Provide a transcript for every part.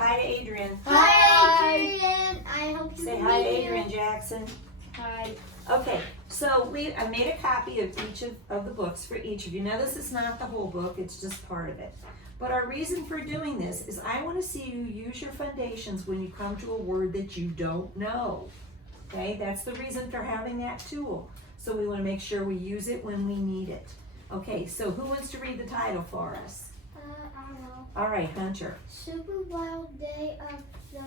hi to Adrian. Hi, Adrian. I hope you Say can hi to be here. Adrian Jackson. Hi. Okay, so I made a copy of each of the books for each of you. Now this is not the whole book, it's just part of it. But our reason for doing this is I want to see you use your foundations when you come to a word that you don't know. Okay, that's the reason for having that tool. So we want to make sure we use it when we need it. Okay, so who wants to read the title for us? I don't know. All right, Hunter. Super Wild Day of the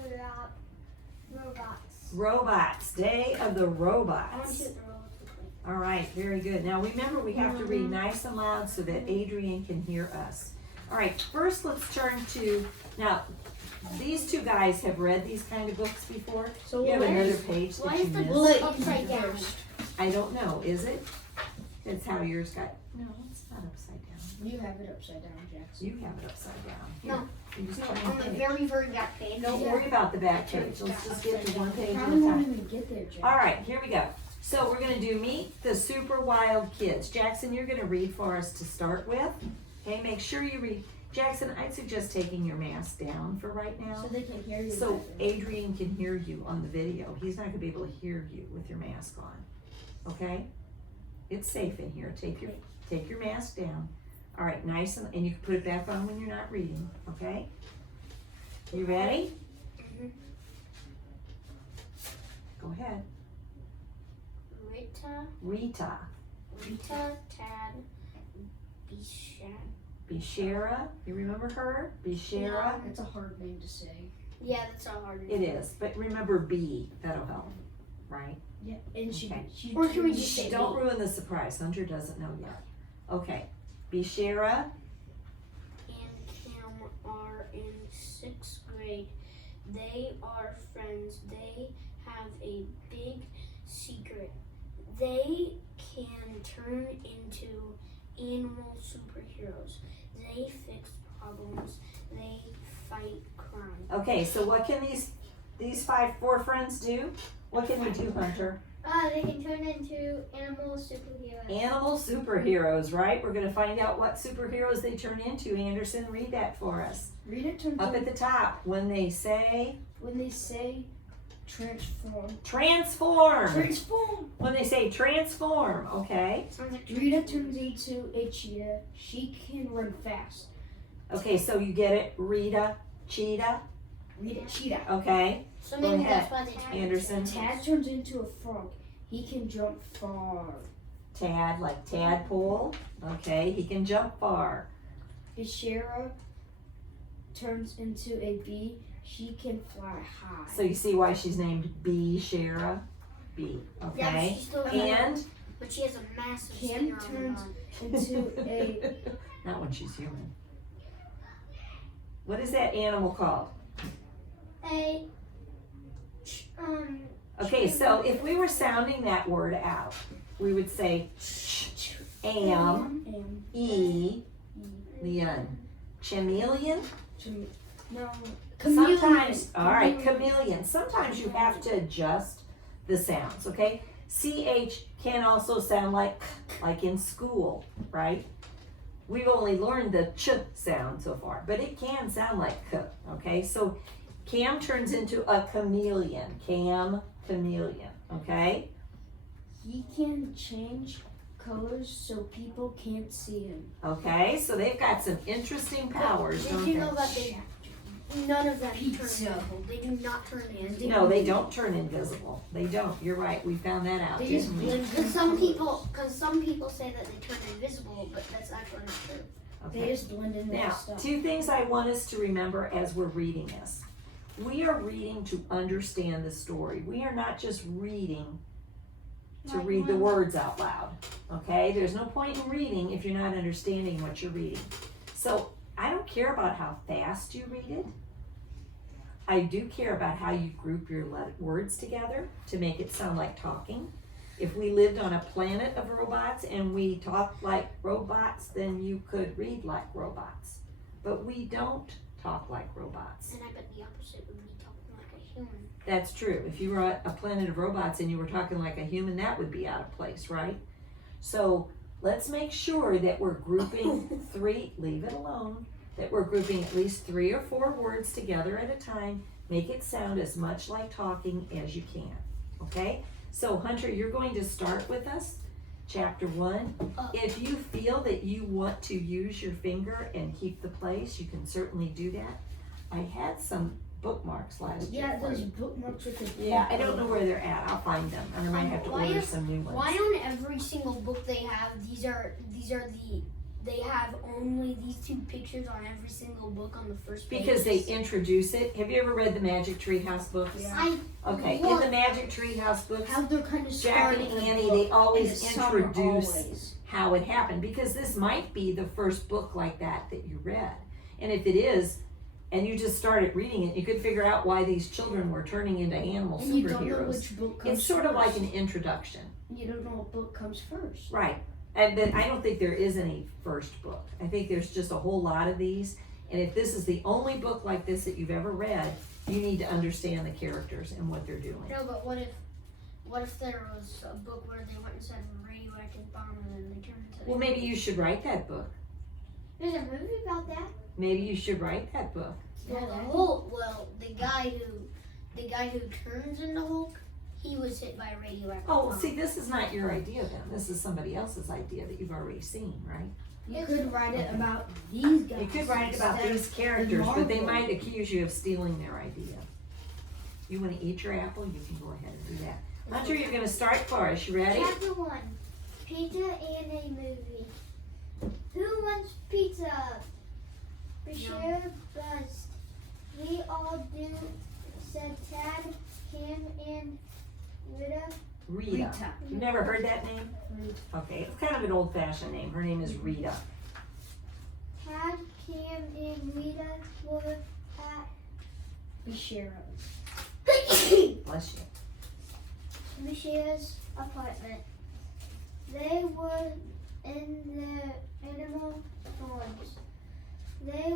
Robots. Robots, Day of the I want to Robots. shoot the robots quickly. All right, very good. Now remember, we have to read nice and loud so that Adrian can hear us. All right, first let's turn to, now, these two guys have read these kind of books before. So You have why another is- page why that you is the missed. bullet upside down? I don't know, is it? That's how yours got, no, it's not upside down. You have it upside down, Jackson. You have it upside down. No. Here, you just No, turn on the page. very back page. Don't worry about the back page, let's just get to one page at a Probably won't time. even get there, Jackson. All right, here we go. So we're gonna do Meet the Super Wild Kids. Jackson, you're gonna read for us to start with. Okay, make sure you read. Jackson, I'd suggest taking your mask down for right now. So they can hear you. So better. Adrian can hear you on the video. He's not gonna be able to hear you with your mask on. Okay? It's safe in here. Take your mask down. All right, nice and you can put it back on when you're not reading. Okay? You ready? Mhm. Go ahead. Rita, Rita. Tad, Bishan. Bishara. You remember her? Bishara. It's a hard name to say. Yeah, that's all hard. It is. But remember B. That'll help. Right? Yeah, and Okay. she Or can we just say Don't B? ruin the surprise. Hunter doesn't know yet. Okay. Bishara. And Cam are in 6th grade. They are friends. They have a big secret. They can turn into animal superheroes. They fix problems. They fight crime. Okay, so what can these four friends do? What can they do, Hunter? They can turn into animal superheroes. Animal superheroes, right? We're going to find out what superheroes they turn into. Anderson, read that for us. Read it turns Up in- at the top, when they say when they say transform. transform. Transform! When they say transform, okay? Sounds like Rita turns into a cheetah. She can run fast. Okay, so you get it, Rita, cheetah, Rita cheetah. okay? So Go maybe ahead, that's why they turn Anderson. into- Tad turns into a frog. He can jump far. Tad, like tadpole, okay? He can jump far. Bishara turns into a bee. She can fly high. So you see why she's named Bishara? B, Yeah, but okay? she's still And but she has a massive Cam stinger on her turns arm. into a not when she's human. What is that animal called? A Okay, so if we were sounding that word out, we would say am, and leon, chameleon. no Sometimes, all right, chameleon. Sometimes you have to adjust the sounds. Okay, ch can also sound like in school, right? We've only learned the ch sound so far, but it can sound like k. Okay, so Cam turns into a chameleon. Chameleon. Okay. He can change colors so people can't see him. Okay, so they've got some interesting powers, Did don't you they? know that none of them turn Pizza. invisible? They do not turn invisible. No, they don't turn invisible. They don't. You're right. We found that out, They just didn't we? blend. Because some people say that they turn invisible, but that's actually not true. They Okay. just blend in with Now, stuff. two things I want us to remember as we're reading this. We are reading to understand the story. We are not just reading to read the words out loud. Okay? There's no point in reading if you're not understanding what you're reading. So I don't care about how fast you read it. I do care about how you group your words together to make it sound like talking. If we lived on a planet of robots and we talked like robots, then you could read like robots. But we don't talk like robots. And I bet the opposite would be talking like a human. That's true. If you were on a planet of robots and you were talking like a human, that would be out of place, right? So let's make sure that we're grouping leave it alone. that we're grouping at least 3 or 4 words together at a time. Make it sound as much like talking as you can, okay? So Hunter, you're going to start with us, chapter 1. If you feel that you want to use your finger and keep the place, you can certainly do that. I had some bookmarks last year. Yeah, for those you. bookmarks with the Yeah, I don't know where they're at. I'll find them, and I might have to Why order if- some new ones. Why on every single book they have they have only these 2 pictures on every single book on the first page? Because they introduce it. Have you ever read the Magic Tree House books? Yeah. Okay, in What? the Magic Tree House books, How they're kind of Jack and starting the Annie, book they in always the summer introduce always. how it happened, because this might be the first book like that you read. And if it is, and you just started reading it, you could figure out why these children were turning into animal And you don't know superheroes. which book comes It's sort of like first. an introduction. You don't know what book comes first. Right. And then I don't think there is any first book. I think there's just a whole lot of these. And if this is the only book like this that you've ever read, you need to understand the characters and what they're doing. No, but what if there was a book where they went and said a radioactive bomb and then they turned into Well, maybe you should write that book. There's a movie about that. Maybe you should write that book. Well, the guy who turns into Hulk, he was hit by a radioactive Oh, bomb. see, this is not your idea then. This is somebody else's idea that you've already seen, right? You could write it about these guys. You could write it about instead these of characters, but they Marvel. might accuse you of stealing their idea. You want to eat your apple? You can go ahead and do that. Hunter, you're going to start for us. You ready? Chapter 1. Pizza and a movie. Who wants pizza? Bashir buzzed. We all do, said Tad, Kim, and Rita. Rita. You've never heard that name? Rita. Okay, it's kind of an old-fashioned name. Her name is Rita. Tad, Kim, and Rita were at Bashira. Bless you. Bashir's apartment. They were in their animal farms. They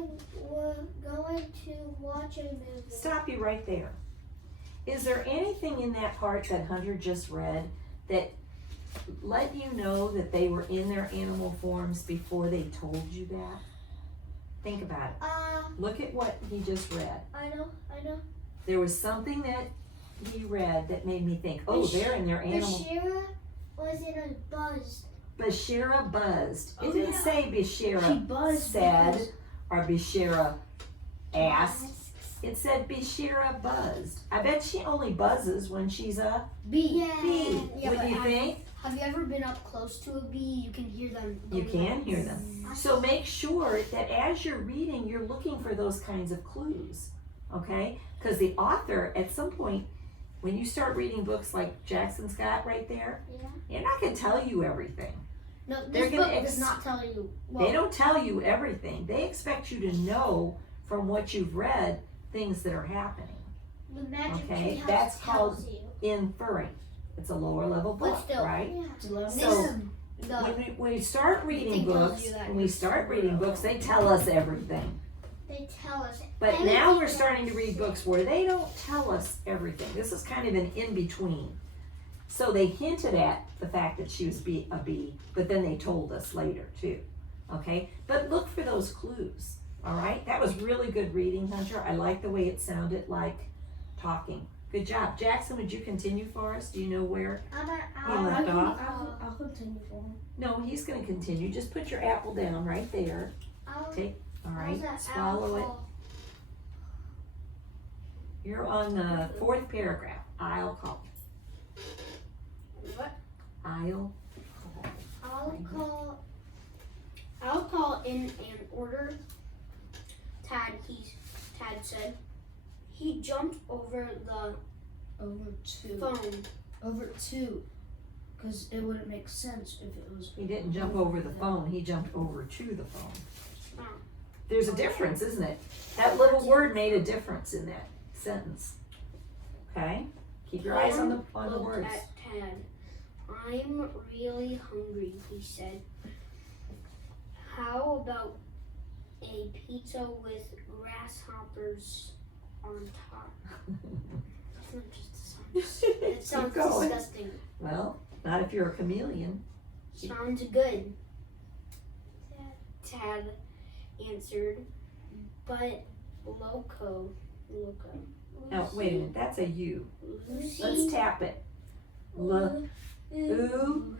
were going to watch a movie. Stop you right there. Is there anything in that part that Hunter just read that let you know that they were in their animal forms before they told you that? Think about it. Look at what he just read. I know. There was something that he read that made me think, oh, they're in their animal. Bashira was in a buzz. Bashira buzzed. It Oh, didn't yeah. say She Bashira buzzed said because or Bashira asked. It said Bashira buzzed. I bet she only buzzes when she's a bee. Yeah. bee. Yeah, Would but you think? Have you ever been up close to a bee? You can hear them. You going can like, hear them. So make sure that as you're reading, you're looking for those kinds of clues, okay? Because the author, at some point, when you start reading books like Jackson Scott right there, Yeah. they're not going to tell you everything. No, They're this gonna book does not tell you. Well, They don't tell you everything. They expect you to know from what you've read things that are happening. The magic Okay, tree that's house called- tells you. Inferring. It's a lower level But book, still. right? Yeah. It's 11. So- the, When we start reading Everything tells books, you that when we you're start reading smart. books, they tell us everything. They tell us. But everything now we're about starting to read it. books where they don't tell us everything. This is kind of an in-between. So they hinted at the fact that she was a bee, but then they told us later too. Okay? But look for those clues. All right? That was really good reading, Hunter. I like the way it sounded like talking. Good job. Jackson, would you continue for us? Do you know where? I'm a, You I'll, left off? I'll continue for him. No, he's going to continue. Just put your apple down right there. I'll, Take, all how's right? that Swallow it. alcohol? You're on the 4th paragraph. I'll call. what? I'll call. I'll call. call in an order. Tad said. He jumped over the Over 2. phone. Over 2. Because it wouldn't make sense if it was. He didn't jump over the phone, he jumped over to the phone. Oh. There's a difference, isn't it? That little word made a difference in that sentence. Okay? Keep your eyes on the Looked words. at Tad. I'm really hungry, he said. How about a pizza with grasshoppers on top? It sounds Keep going. disgusting. Well, not if you're a chameleon. Sounds good. Tad answered. but Loco. No, wait a minute, that's a U. Lucy. Let's tap it. L, oo,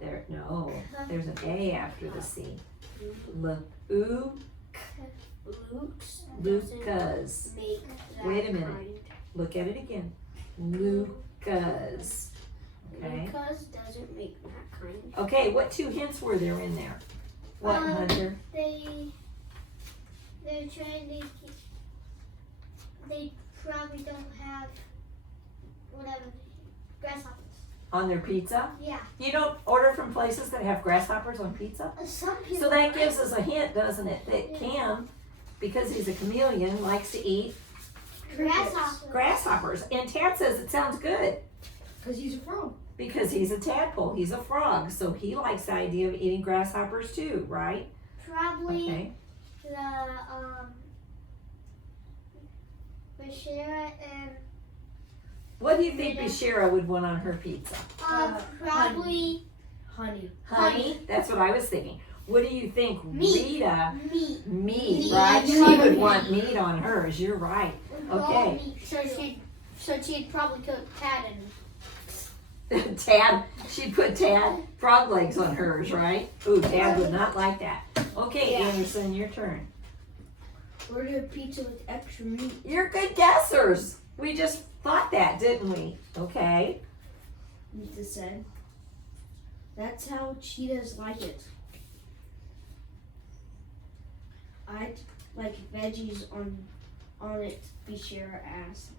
there, no, there's an A after the C. L, oo, Luke's Lucas. make that Wait a minute. kind. Look at it again. Lucas. Okay. Lucas doesn't make that kind. Okay, what two hints were there in there? What, Hunter? They're trying to keep, they probably don't have whatever grasshoppers. On their pizza? Yeah. You don't order from places that have grasshoppers on pizza? Some people. So that gives us a hint, doesn't it? That Cam, because he's a chameleon, likes to eat grasshoppers. grasshoppers. And Tad says it sounds good Because he's a frog. because he's a tadpole. He's a frog. So he likes the idea of eating grasshoppers too, right? Probably Okay. Bashira and What do you think Bashira would want on her pizza? probably Honey. Honey? That's what I was thinking. What do you think Meat. Rita? meat. Meat, Meat. right? She Meat. would want meat on hers. You're right. Raw Okay. meat. So she'd probably cook Tad and Tad, she'd put Tad frog legs on hers, right? Ooh, Tad would not like that. Okay, Yeah. Anderson, your turn. Order a pizza with extra meat. You're good guessers. We just thought that, didn't we? Okay. Nita said. That's how cheetahs like it. I'd like veggies on it, Bashira asked.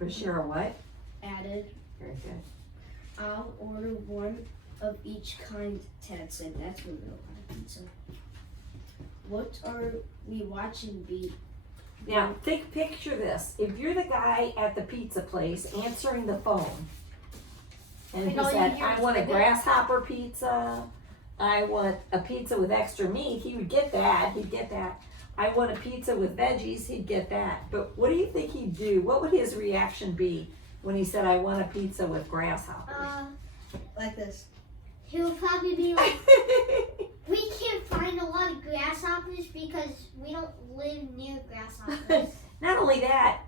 Bashira, what? Added. Very good. I'll order one of each kind, Ted said. That's a real kind of pizza. What are we watching, B? Now, picture this. If you're the guy at the pizza place answering the phone, and he all you said, hear I is want a the good- grasshopper pizza, I want a pizza with extra meat, he would get that, he'd get that. I want a pizza with veggies, he'd get that. But what do you think he'd do? What would his reaction be when he said, I want a pizza with grasshoppers? Like this. He would probably be like, we can't find a lot of grasshoppers because we don't live near grasshoppers. Not only that,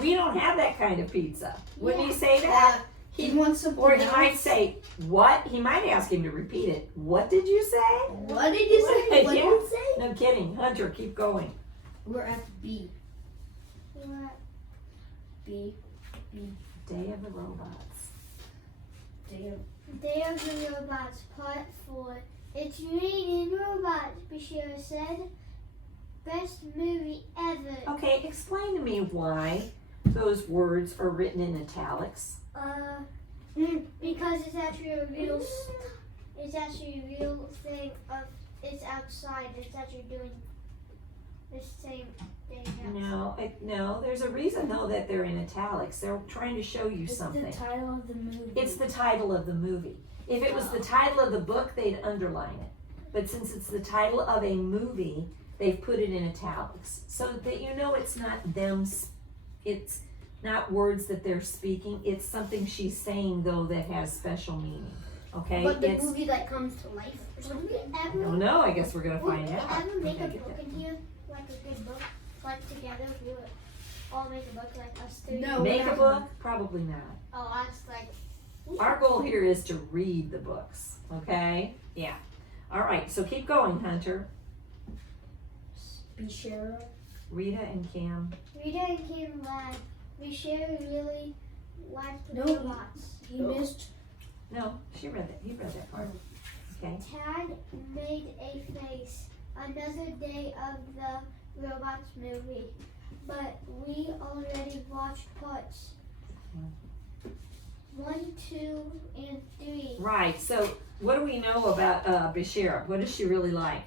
we don't have that kind of pizza. Wouldn't he say that? He wants something Or he else. might say, what? He might ask him to repeat it. What did you say? What did you say? What did Yeah. you say? No kidding. Hunter, keep going. We're at B. What? B. Day of the Robots. Damn. Day of the Robots, Part 4. It's raining robots, Bashir said. Best movie ever. Okay, explain to me why those words are written in italics. Because it's actually a real, it's actually a real thing of, it's outside, it's actually doing the same thing outside. No, there's a reason though that they're in italics. They're trying to show you It's something. the title of the movie. It's the title of the movie. If it was the title of the book, they'd underline it. But since it's the title of a movie, they've put it in italics. So that you know it's not them, it's not words that they're speaking. It's something she's saying though that has special meaning. Okay? but the It's, movie that comes to life or Would something. we I ever, don't know. I guess we're going to would find we out. ever make We a gotta get book that. in here? Like a good book? Like together, we would all make a book like us three? No. Make we're a not book? Probably not. Oh, I was like, Our goal here is to read the books, okay? Yeah. All right, so keep going, Hunter. Bashira. Rita and Cam. Rita and Kim laughed. Bashir really liked the No. robots. He missed. No, she read that. He read that part. Okay. Tad made a face. Another day of the robots movie. But we already watched parts 1, 2, and 3. Right, so what do we know about Bashira? What does she really like?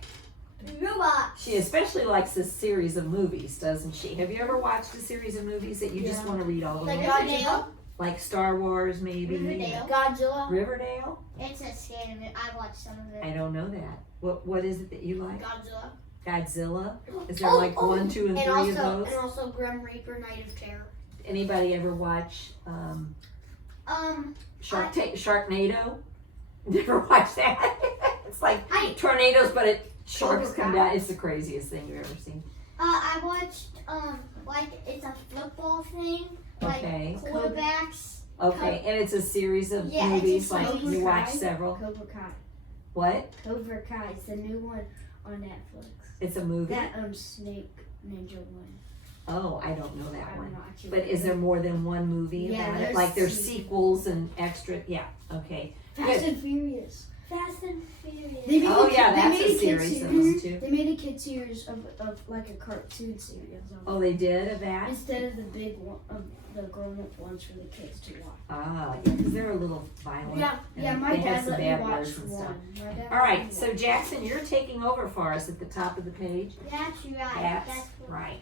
Robots! She especially likes this series of movies, doesn't she? Have you ever watched a series of movies that you just Yeah. want to read all the Like way? Godzilla, Like Star Wars, maybe? Riverdale, Godzilla, Riverdale? It's a scary movie. I watched some of it. I don't know that. What is it that you like? Godzilla, Godzilla? Is there like 1, 2, and 3 of those? and also Grim Reaper, Night of Terror. Anybody ever watch Sharknado? Never watched that. It's like I- tornadoes, but it sharks Cobra come Kai. down. It's the craziest thing you've ever seen. I watched like it's a football thing, like Okay. quarterbacks. Okay, and it's a series of Yeah, it's movies, a like series. you watch Cobra Kai. several. Cobra Kai. What? Cobra Kai is the new one on Netflix. It's a movie? That Snake Ninja one. Oh, I don't know that I one. don't know actually. But is there more than one movie Yeah, about it? there's Like there's seasons. sequels and extra, yeah, okay. Fast and Furious? Fast and Furious. They made Oh a- yeah, they that's made a kid series of those two. They made a kid series of like a cartoon series. Oh, they did of that? Instead of the big one, of the grown-up ones for the kids to watch. Ah, yeah, because they're a little violent. Yeah, and yeah. My they have dad some let me bad watch words and stuff. one. My dad All let right, me so watch- Jackson, you're taking over for us at the top of the page. That's right. That's what- right.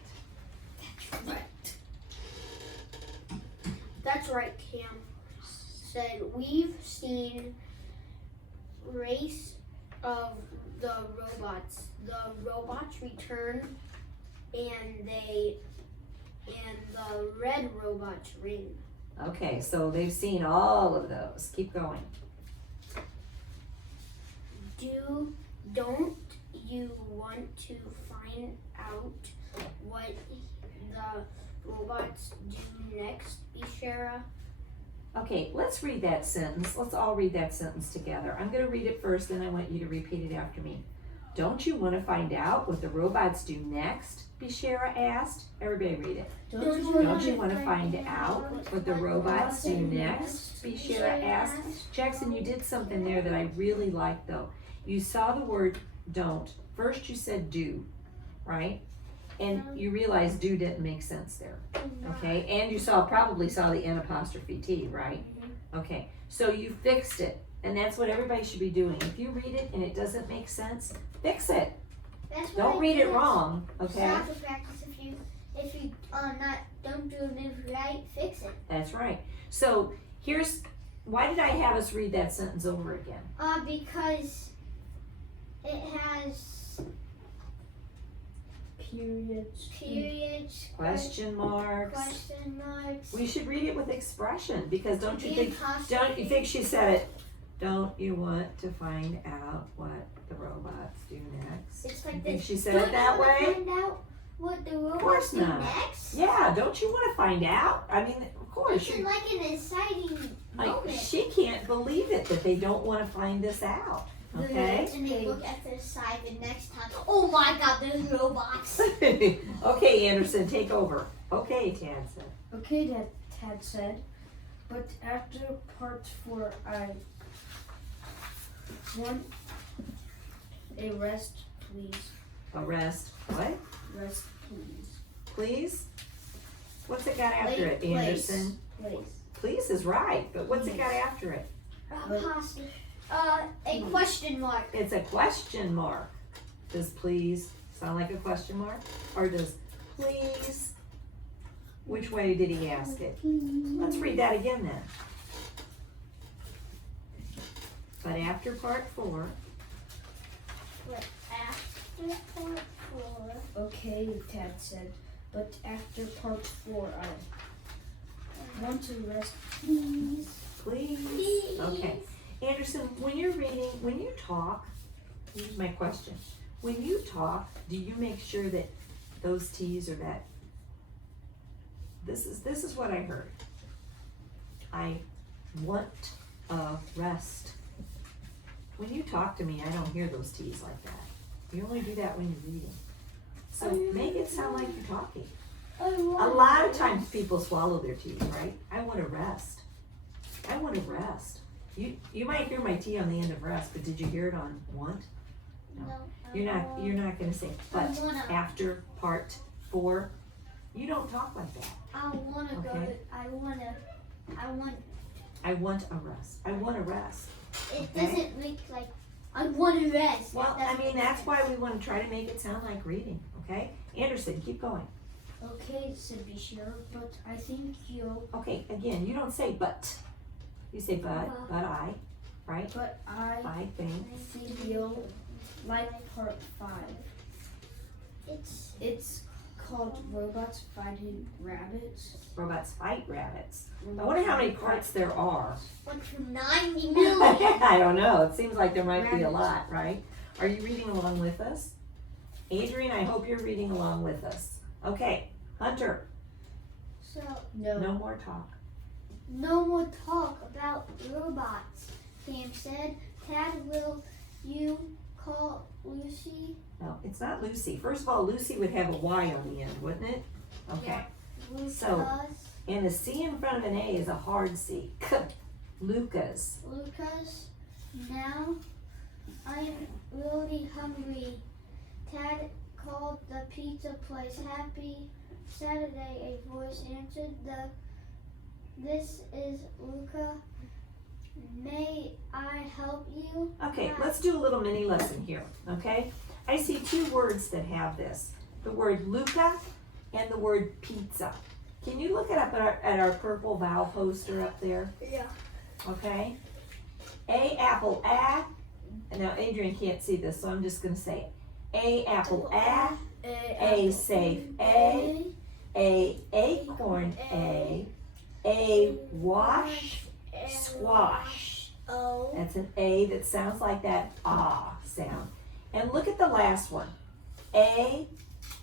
That's right, Cam said. We've seen Race of the Robots. The robots return, and the red robots ring. Okay, so they've seen all of those. Keep going. Don't you want to find out what the robots do next, Bishara? Okay, let's read that sentence. Let's all read that sentence together. I'm going to read it first, then I want you to repeat it after me. Don't you want to find out what the robots do next? Bishara asked. Everybody read it. Don't Don't you want to find out what the robots do next? Bishara asked. Jackson, you did something there that I really liked though. You saw the word don't. First you said do, right? And you realized do didn't make sense there. Okay, and you probably saw the N apostrophe T, right? Okay, so you fixed it, and that's what everybody should be doing. If you read it and it doesn't make sense, fix it. That's what Don't I read it did. wrong, okay? Soccer practice. If you don't do it right, fix it. That's right. So why did I have us read that sentence over again? Because it has periods, Question marks. question marks. We should read it with expression, because don't you the think apostrophe. she said it? Don't you want to find out what the robots do next? It's like You think this. she said Don't it that you wanna way? Find out what the robots course do not. next. Yeah, don't you want to find out? I mean, of course. It's like an exciting Like, moment. she can't believe it that they don't want to find this out. Okay? And they look at the side the next time. Oh my God, there's robots. Okay, Anderson, take over. Okay, Tad said. Okay, Tad said. But after part 4, I want a rest, please. Arrest. What? Rest, please. Please? What's it got after it, Place. Anderson? Please. Please is right, but what's it got after it? Apostrophe. A question mark. It's a question mark. Does please sound like a question mark? Or does please? Which way did he ask it? Let's read that again then. But after part 4, After part 4. Okay, Tad said. But after part 4, I want to rest, please. please. Okay. Anderson, when you're reading, when you talk, here's my question. When you talk, do you make sure that those T's are that? This is what I heard. I want a rest. When you talk to me, I don't hear those T's like that. You only do that when you're reading. So make it sound like you're talking. A lot of times people swallow their T's, right? I want to rest. I want to rest. You might hear my T on the end of rest, but did you hear it on want? No. You're not gonna say, but wanna. after part 4, you don't talk like that. I wanna go. Okay. I want. I want a rest. I want to rest. It Okay. doesn't make like. I want to rest. Well, That I doesn't mean, make that's sense. why we want to try to make it sound like reading, okay? Anderson, keep going. Okay, said Bishara, but I think you'll. Okay, again, you don't say but. You say but I, right? But I think. think you'll like part 5. It's called Robots Fighting Rabbits. Robots fight rabbits. I wonder how many parts there are. 1 to 90 million. I don't know. It seems like there might be a Rabbits. lot, right? Are you reading along with us? Adrian, I hope you're reading along with us. Okay, Hunter, So, no more talk. no more talk about robots, Sam said. Tad, will you call Lucy? No, it's not Lucy. First of all, Lucy would have a Y on the end, wouldn't it? Okay. Lucas? So- And the C in front of an A is a hard C. Lucas. Lucas, now I'm really hungry. Tad called the pizza place. Happy Saturday, a voice answered. This is Luca. May I help you? Okay, let's do a little mini lesson here, okay? I see two words that have this. The word Luca and the word pizza. Can you look it up at our purple vowel poster up there? Yeah. Okay? A apple a. And now Adrian can't see this, so I'm just gonna say it. A apple a. A safe a. A acorn a. A wash squash. Oh. That's an A that sounds like that ah sound. And look at the last one. A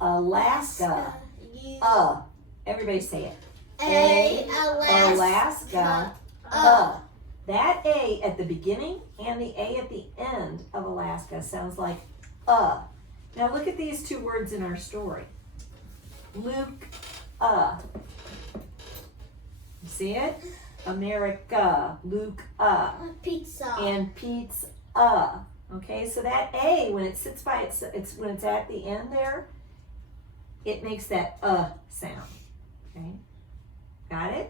Alaska. Everybody say it. Alaska. That A at the beginning and the A at the end of Alaska sounds like Now look at these two words in our story. Luke You see it? America, Luke Pizza. and pizza. Okay, so that A, when it sits by it's when it's at the end there, it makes that sound. Okay, got it?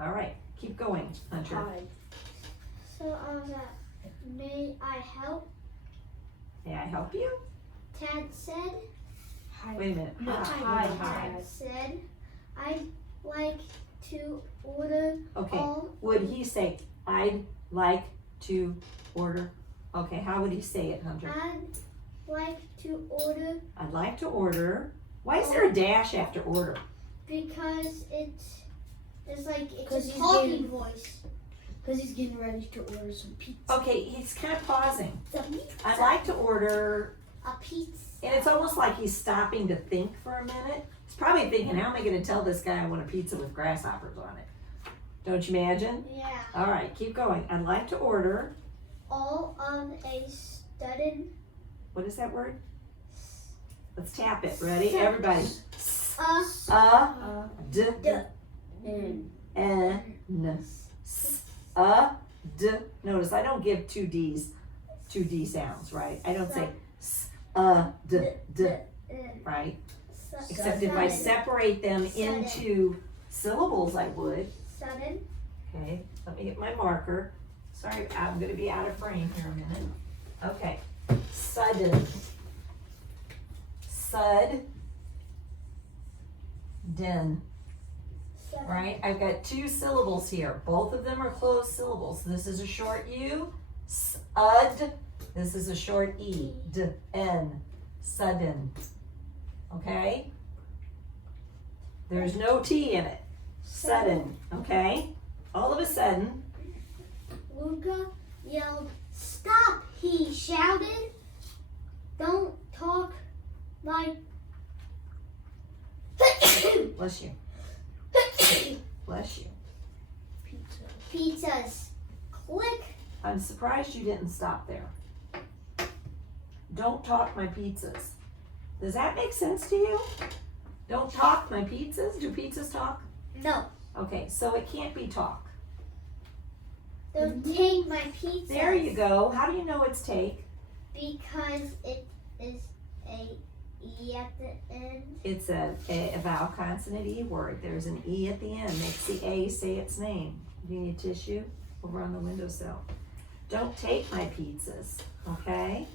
All right, keep going, Hunter. Hi. So may I help? May I help you? Tad said. Hi. Wait a minute. No, Hi. hi. Tad said, I'd like to order Okay, all. would he say, I'd like to order? Okay, how would he say it, Hunter? I'd like to order I'd like to order. Why is there a dash after order? because it's like it's 'Cause a he's talking getting- voice. Because he's getting ready to order some pizza. Okay, he's kind of pausing. The I'd like to order, A pizza. and it's almost like he's stopping to think for a minute. He's probably thinking, how am I gonna tell this guy I want a pizza with grasshoppers on it? Don't you imagine? Yeah. All right, keep going. I'd like to order, All on a studded. what is that word? Let's tap it. Ready? Everybody. D, And N, S, D. Notice I don't give two D sounds, right? I don't say S, D, right? Except if I separate them into syllables, I would. Sudden. Okay, let me get my marker. Sorry, I'm gonna be out of frame here a minute. Okay, sudden. Sud. Den. Sudden. Right? I've got two syllables here. Both of them are closed syllables. This is a short U. Sud. This is a short E. D. N. Sudden. Okay? There's no T in it. Sudden. Okay? All of a sudden, Luca yelled, "Stop!" he shouted. "Don't talk like." bless you. Bless you. pizza. Pizzas. Click. I'm surprised you didn't stop there. Don't talk my pizzas. Does that make sense to you? Don't talk my pizzas? Do pizzas talk? No. Okay, so it can't be talk. Don't take my pizza. There you go. How do you know it's take? Because it is a E at the end. It's a vowel consonant E word. There's an E at the end. Makes the A say its name. Do you need tissue? Over on the windowsill. Don't take my pizzas, okay?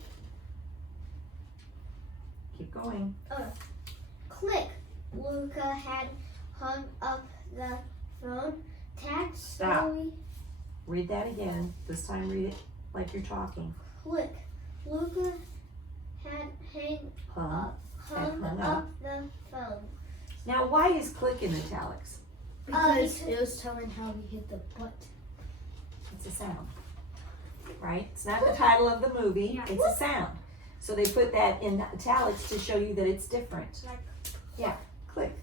Keep going. Click. Luca had hung up the phone. Tad Stop. slowly. Read that again. This time read it like you're talking. Click. Luca had Huh? hung hung up up. the phone. Now, why is click in italics? Because it was telling how he hit the butt. It's a sound. right? It's not the title of the movie, Yeah. it's a sound. So they put that in italics to show you that it's different. Like- Yeah, click,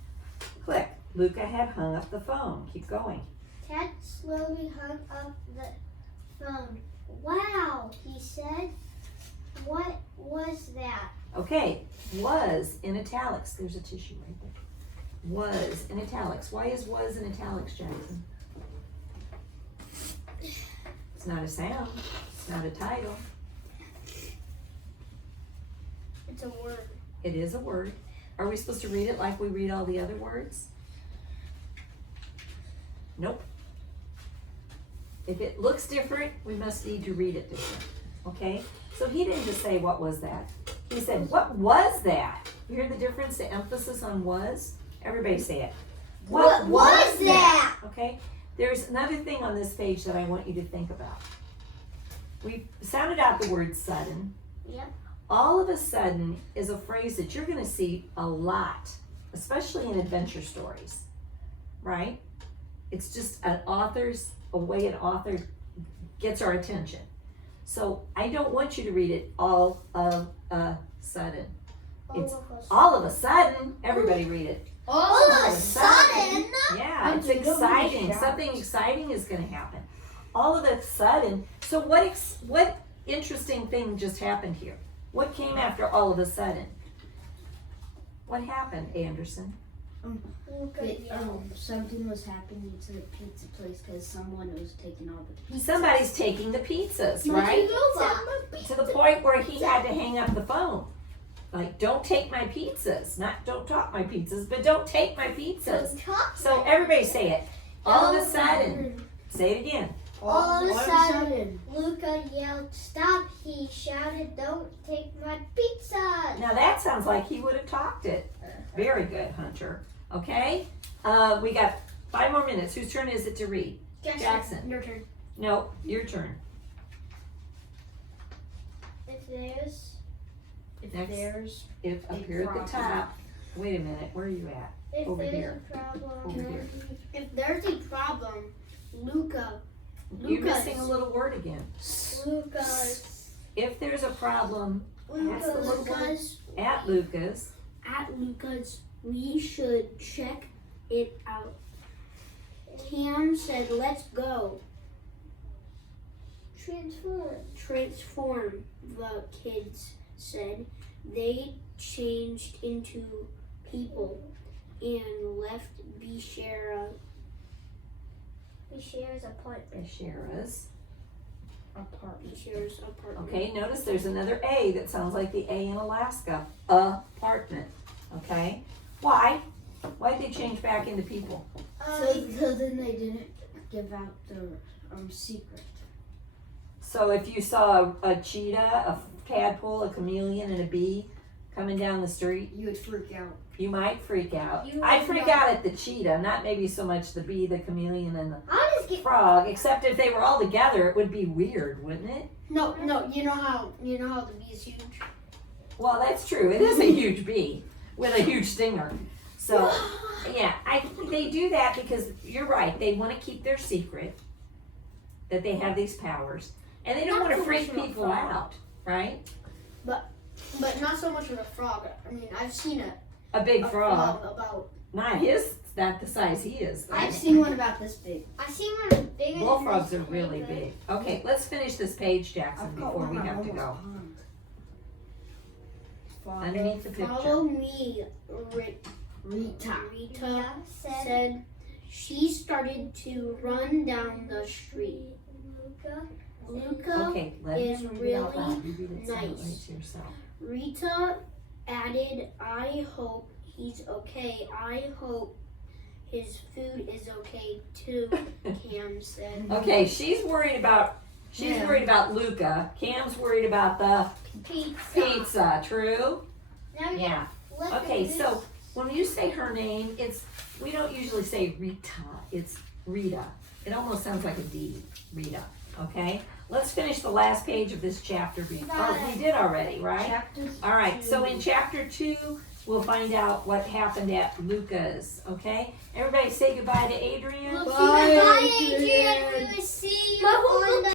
click. Luca had hung up the phone. Keep going. Ted slowly hung up the phone. Wow, he said. What was that? Okay, was in italics. There's a tissue right there. Was in italics. Why is was in italics, Jackson? It's not a sound. It's not a title. It's a word. It is a word. Are we supposed to read it like we read all the other words? Nope. If it looks different, we must need to read it different. Okay? So he didn't just say, what was that? He said, what was that? You hear the difference, the emphasis on was? Everybody say it. What was that? Okay? There's another thing on this page that I want you to think about. We sounded out the word sudden. Yep. All of a sudden is a phrase that you're going to see a lot, especially in adventure stories, right? It's just a way an author gets our attention. So I don't want you to read it all of a sudden. It's all of a sudden, everybody read it. All of a sudden. Yeah, it's I'm gonna exciting. shout. Something exciting is going to happen. All of a sudden. So what interesting thing just happened here? What came after all of a sudden? What happened, Anderson? Something was happening to the pizza place because someone was taking all the pizzas. Somebody's taking the pizzas, right? To the point where he had to hang up the phone. Like, don't take my pizzas. Not don't talk my pizzas, but don't take my pizzas. So everybody say it. All of a sudden. Say it again. All of a sudden, Luca yelled, "Stop!" He shouted, "Don't take my pizza!" Now that sounds like he would have talked it. Very good, Hunter. Okay? We got 5 more minutes. Whose turn is it to read? Jackson. Your turn. No, your turn. If there's, If Next. there's If up A here at the problem. top. Wait a minute, where are you at? if Over there's here. a problem, Over here. If there's a problem, Luca. You're missing a little word again. Lucas, If there's a problem That's the little word. Lucas. at Lucas, At Lucas, we should check it out. Cam said, "Let's go." Transform, the kids said. They changed into people and left Bishara's apartment. Shara's. Bishara's apartment. Okay, notice there's another A that sounds like the A in Alaska. Apartment. Okay? Why? Why did they change back into people? so then they didn't give out the secret. So if you saw a cheetah, a tadpole, a chameleon, and a bee coming down the street, You would freak out. you might freak out. You I'd would freak not. out at the cheetah, not maybe so much the bee, the chameleon, and the I'll just get. frog, except if they were all together, it would be weird, wouldn't it? No. You know how the bee is huge. Well, that's true. It is a huge bee with a huge stinger. So, yeah, I think they do that because you're right. They want to keep their secret that they have these powers, and they don't Not want to so freak much of a people frog. out, right? But not so much of a frog. I mean, I've seen A big a frog, frog about. not his, not the size he is. though. I've seen one about this big. I see one as big as Bullfrogs this are really big. big. Okay, let's finish this page, Jackson, I've got before one we on have to almost go. pond. Underneath the picture. Follow me, Rita. Rita said said. She started to run down the street. Luca, Okay, let is me read it out really loud. You read it silently nice. to yourself. Rita added, "I hope he's okay. I hope his food is okay too," Cam said. Okay, she's worried about Yeah. worried about Luca. Cam's worried about the pizza. pizza. True? Now you Yeah. flip Okay, it. so when you say her name, we don't usually say Rita. It's Rita. It almost sounds like a D. Rita. Okay. Let's finish the last page of this chapter. We did already, right? Chapter All right. 2. So in chapter 2, we'll find out what happened at Luca's. Okay. Everybody say goodbye to Adrian. Well, Bye, goodbye, Adrian. Adrian. We will see you on the